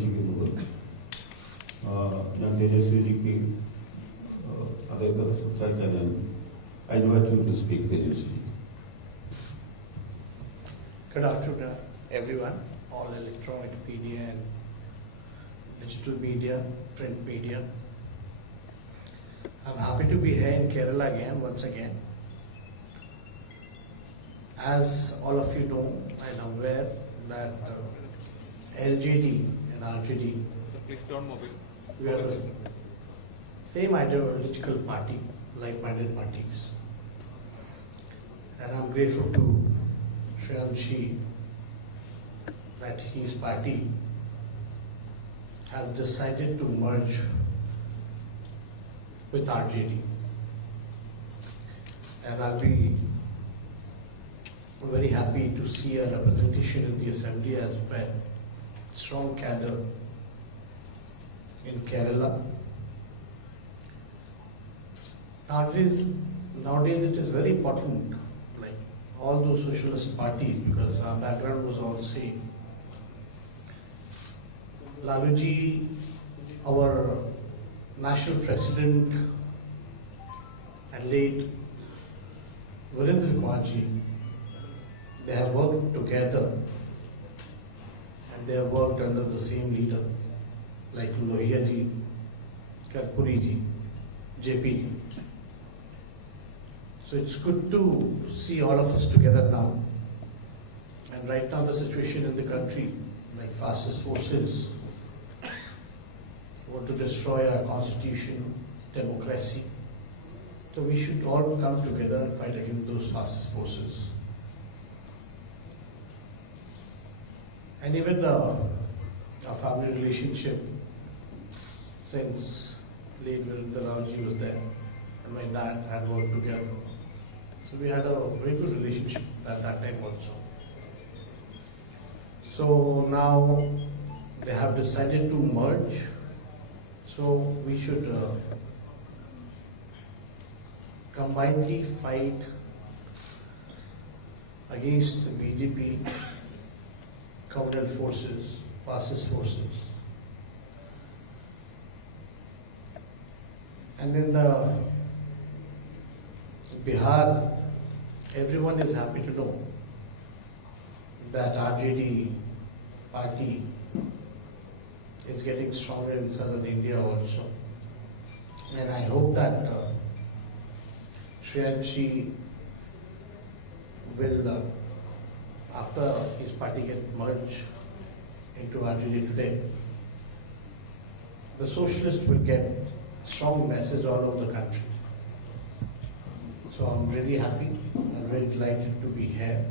പ്രതീക്ഷിക്കുന്നത്. ഞാൻ തേജസ്വിജിക്ക് അദ്ദേഹത്തോട് സംസാരിക്കാൻ ഞാൻ I invite you to speak, Tejashwi. Good afternoon, everyone, all electronic media and digital media, print media. I'm happy to be here in Kerala again, once again. As all of you know, I'm aware that LJD and RJD, we are the same ideological party, like-minded parties. And I'm grateful to Shreyams that his party has decided to merge with RJD. And I'll be very happy to see a representation in the assembly as well. Strong cadre in Kerala. Nowadays it is very important, like all those socialist parties, because our background was all same. Laluji, our national president, and late Virendra Kumarji, they have worked together and they have worked under the same leader, like Lohiyaji, Karpuriji, JPG. So it's good to see all of us together now. And right now the situation in the country, like fascist forces, want to destroy our constitution, democracy. So we should all come together and fight against those fascist forces. And even our family relationship, since late Virendra was there, and my dad had worked together. So we had a very good relationship at that time also. So now they have decided to merge. So we should combinedly fight against the BJP, communal forces, fascist forces. And in Bihar, everyone is happy to know that RJD party is getting stronger in southern India also. And I hope that Shreyams will, after his party gets merged into RJD today, the socialists will get strong message all over the country. So I'm really happy and very delighted to be here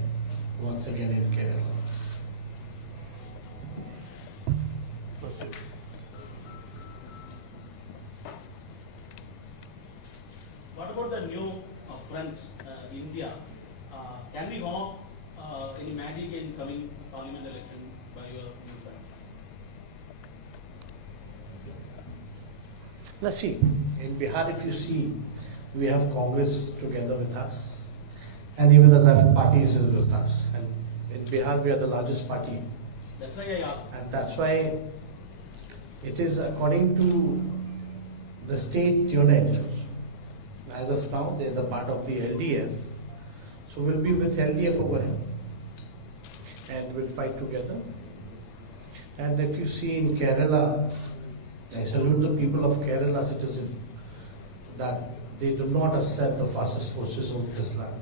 once again in Kerala. What about the new front, India? Can we hope any magic in coming parliament election by your new front? Let's see. In Bihar, if you see, we have Congress together with us, and even the left parties is with us. And in Bihar, we are the largest party. That's why I asked. And that's why it is according to the state unit. As of now, they are the part of the LDF. So we'll be with LDF over here. And we'll fight together. And if you see in Kerala, I salute the people of Kerala citizen that they do not accept the fascist forces of this land.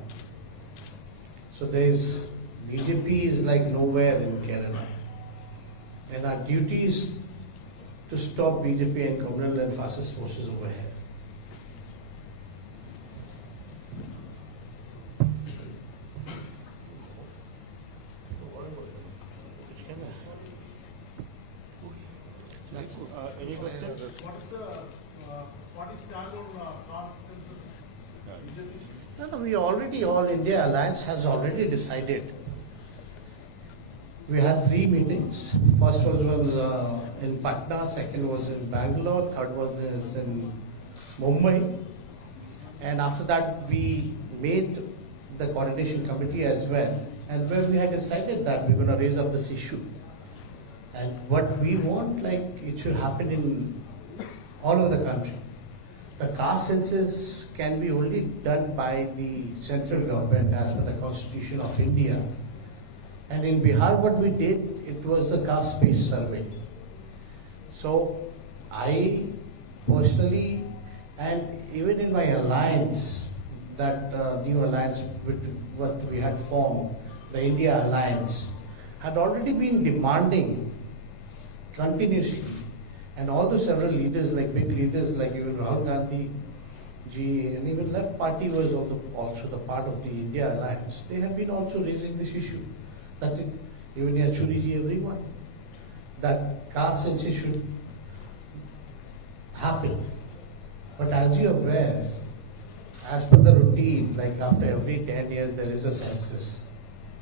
So BJP is like nowhere in Kerala. And our duty is to stop BJP and communal and fascist forces over here. Any questions? What is stand on cost? No, we already, All India Alliance has already decided. We had 3 meetings. First was in Patna, second was in Bangalore, third was in Mumbai. And after that, we made the coordination committee as well. And where we had decided that we're going to raise up this issue. And what we want, like, it should happen in all over the country. The caste census can be only done by the central government as per the Constitution of India. And in Bihar, what we did, it was the caste-based survey. So I personally, and even in my alliance, that new alliance with what we had formed, the India Alliance, had already been demanding continuously. And all the several leaders, like big leaders, like even Rahul Gandhi ji, and even Left Party was also the part of the India Alliance. They have been also raising this issue. That even Yachuri ji, everyone, that caste census should happen. But as you are aware, as per the routine, like after every 10 years there is a census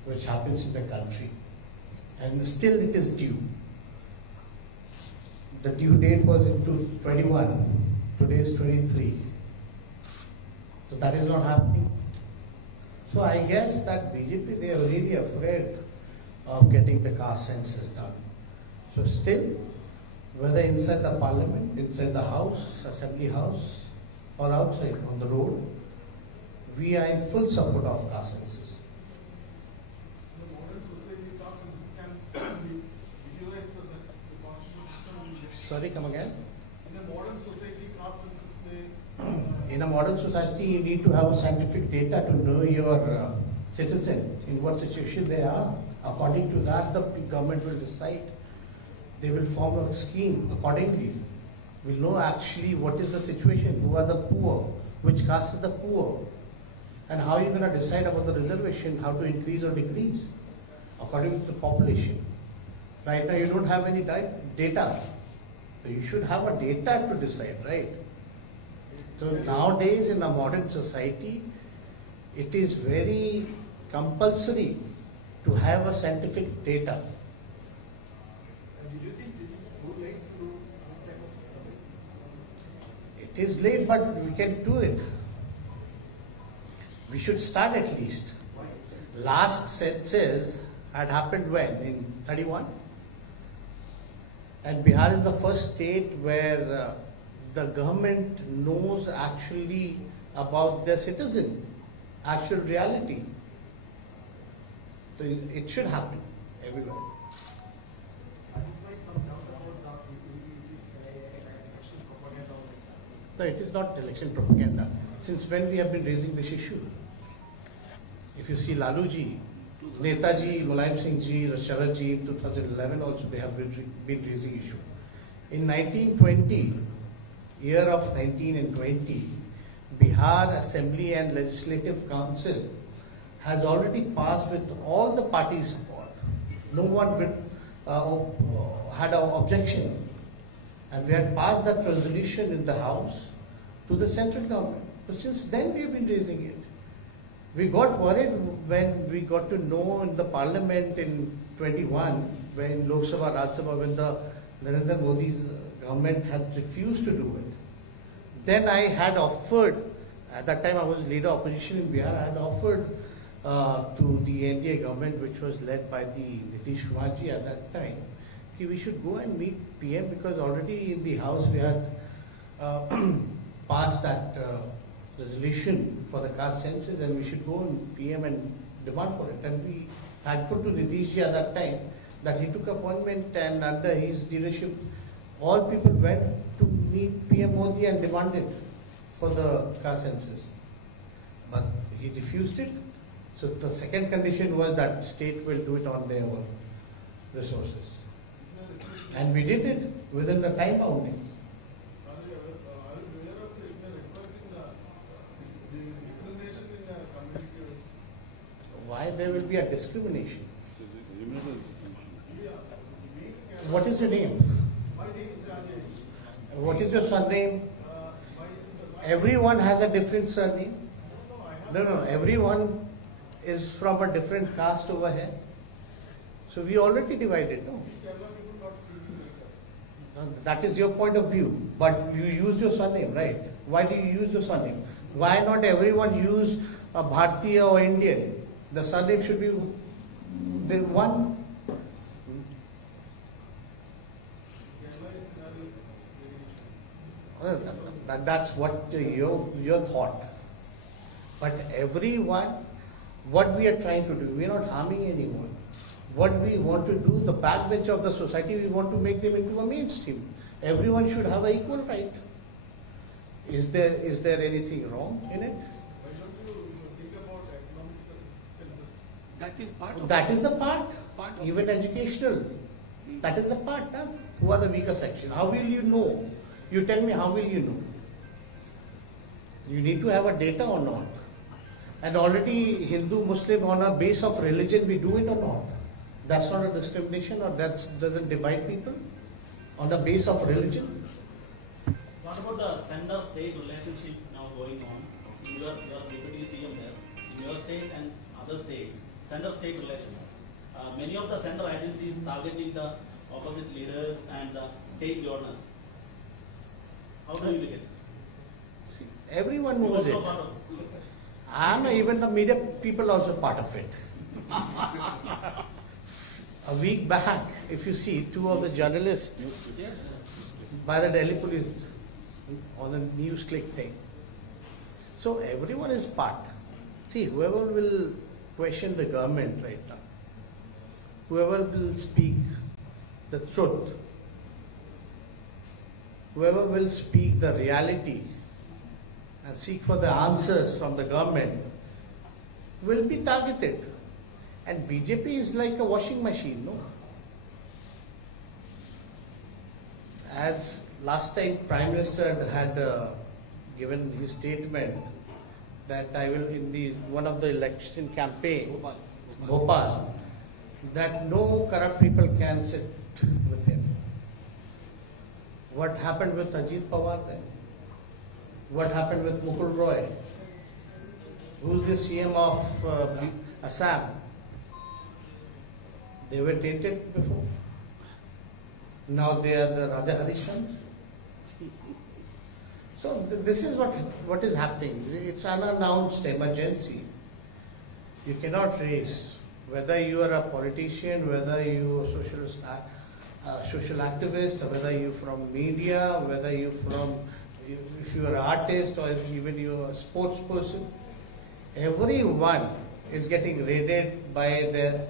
which happens in the country. And still it is due. The due date was in 21, today is 23. So that is not happening. So I guess that BJP, they are really afraid of getting the caste census done. So still, whether inside the parliament, inside the house, assembly house, or outside on the road, we are in full support of caste census. In the modern society, caste census can be utilized the constitution. Sorry, come again? In a modern society, caste census may. In a modern society, you need to have scientific data to know your citizen, in what situation they are. According to that, the government will decide. They will form a scheme accordingly. We'll know actually what is the situation, who are the poor, which caste is the poor, and how you're going to decide about the reservation, how to increase or decrease according to the population. Right now, you don't have any data. So you should have a data to decide, right? So nowadays in a modern society, it is very compulsory to have a scientific data. And do you think it is too late to do this type of survey? It is late, but we can do it. We should start at least. Last census had happened when? In 31? And Bihar is the first state where the government knows actually about their citizen, actual reality. So it should happen everywhere. No, it is not election propaganda. Since when we have been raising this issue? If you see Laluji, Netaji, Mulayam Singh ji, Sharad ji, in 2011 also they have been raising issue. In 1920, year of 19 and 20, Bihar Assembly and Legislative Council has already passed with all the parties' support. No one had an objection. And we had passed that resolution in the House to the central government. But since then we have been raising it. We got worried when we got to know in the parliament in 21, when Lok Sabha, Rajya Sabha, when the Narendra Modi's government had refused to do it. Then I had offered, at that time I was leader opposition in Bihar, I had offered to the NDA government, which was led by the Nitish Kumar ji at that time, we should go and meet PM, because already in the House we had passed that resolution for the caste census, and we should go and PM and demand for it. And we thankful to Nitish ji at that time that he took appointment, and under his leadership all people went to meet PM Modi and demanded for the caste census. But he refused it. So the second condition was that state will do it on their own resources. And we did it within the time bounding. Are you aware of the discrimination in the community? Why there will be a discrimination? Yeah. What is your name? My name is RJD. What is your surname? Everyone has a different surname. No, everyone is from a different caste over here. So we already divided, no? That is your point of view, but you use your surname, right? Why do you use your surname? Why not everyone use a Bharatiya or Indian? The surname should be the one. That's what your thought. But everyone, what we are trying to do, we are not harming anyone. What we want to do, the backbench of the society, we want to make them into a mainstream. Everyone should have an equal right. Is there anything wrong in it? Why don't you think about economic census? That is part of That it. is the part. Part of Even it. educational. That is the part. Huh? Who are the weaker section? How will you know? You tell me, how will you know? You need to have a data or not. And already Hindu, Muslim on a base of religion, we do it or not? That's not a discrimination, or that doesn't divide people on the base of religion. What about the center-state relationship now going on? In your deputy CM there, in your state and other states, center-state relation. Many of the center agencies targeting the opposite leaders and the state governors. How do you look at it? See, everyone You knows also it. part of- Even the media people also part of it. A week back, if you see, two of the journalists Yes. by the Delhi police on the news click thing. So everyone is part. See, whoever will question the government right now, whoever will speak the truth, whoever will speak the reality and seek for the answers from the government will be targeted. And BJP is like a washing machine, no? As last time Prime Minister had given his statement that I will, in the one of the election campaign, Bhopal, that no corrupt people can sit with him. What happened with Ajit Pawar then? What happened with Mukul Roy? Who's the CM of Assam? They were tainted before. Now they are the Raja Harishchandra. So this is what is happening. It's an unannounced emergency. You cannot raise, whether you are a politician, whether you are a social activist, or whether you from media, whether you from, if you are an artist or even you are a sports person, everyone is getting raided by the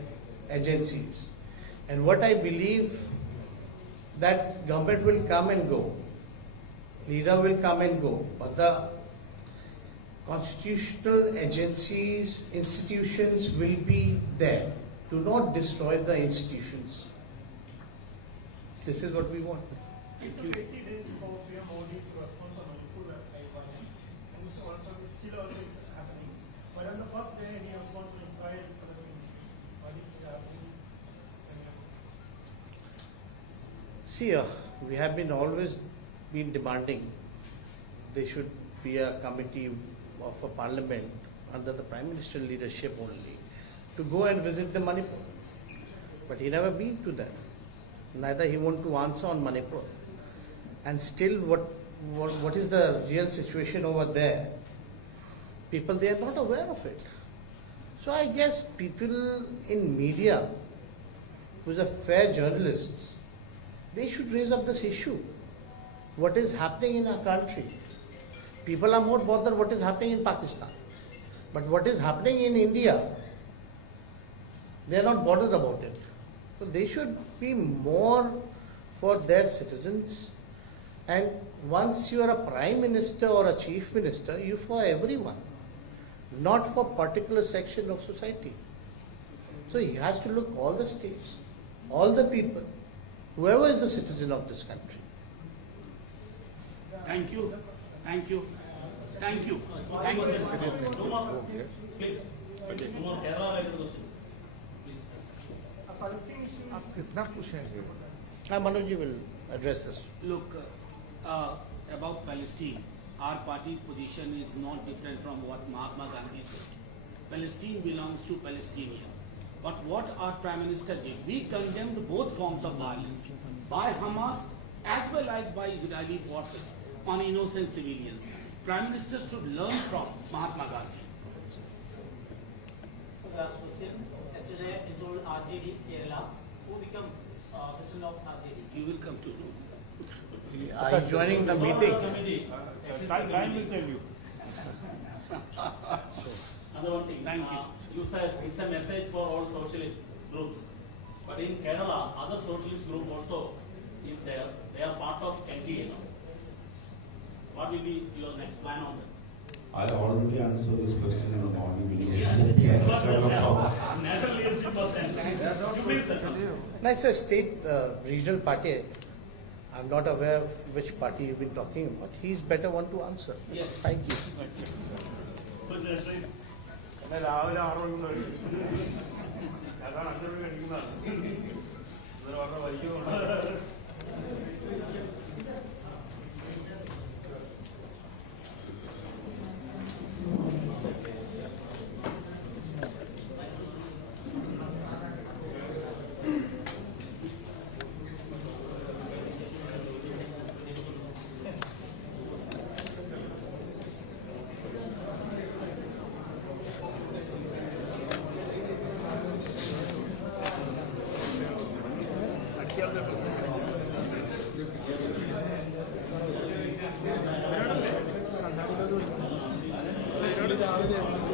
agencies. And what I believe, that government will come and go, leader will come and go, but the constitutional agencies, institutions will be there. Do not destroy the institutions. This is what we want. It took 80 days for PM Modi to respond on Mollywood website, and so also still also it's happening. But on the first day, he responds to Israel Palestine. What is happening? See, we have been always been demanding there should be a committee of a parliament under the Prime Minister leadership only to go and visit the Manipur. But he never been to that. Neither he want to answer on Manipur. And still what is the real situation over there? People, they are not aware of it. So I guess people in media, who's a fair journalists, they should raise up this issue. What is happening in our country? People are more bothered what is happening in Pakistan. But what is happening in India, they are not bothered about it. So they should be more for their citizens. And once you are a prime minister or a chief minister, you for everyone, not for particular section of society. So he has to look all the states, all the people, whoever is the citizen of this country. Thank you. Thank you. Thank you. Thank you. Two more, please. Two more Kerala-related questions. Please. A Palestine issue. कितना कुछ है Manoj will address this. Look, about Palestine, our party's position is not different from what Mahatma Gandhi said. Palestine belongs to Palestinians. But what our Prime Minister did, we condemned both forms of violence by Hamas as well as by Israeli forces on innocent civilians. Prime Minister should learn from Mahatma Gandhi. So last question. Yesterday is old RJD-Kerala. Who become president of RJD? You will come to know. Are you joining the meeting? Time will tell you. Another one thing. Thank you. You said it's a message for all socialist groups. But in Kerala, other socialist group also, if they are part of NDA now. What will be your next plan on that? I already answered this question in the morning when you National leadership was there. You missed that one. No, it's a state regional party. I'm not aware of which party you've been talking about. He's better one to answer. Yes. Thank you. എന്നാൽ രാവിലെ 6 മണിക്ക് അതാണ് 5 മണിക്ക് കഴിക്കുന്നതാണ് ഇത് വളരെ വൈകി രാവിലെ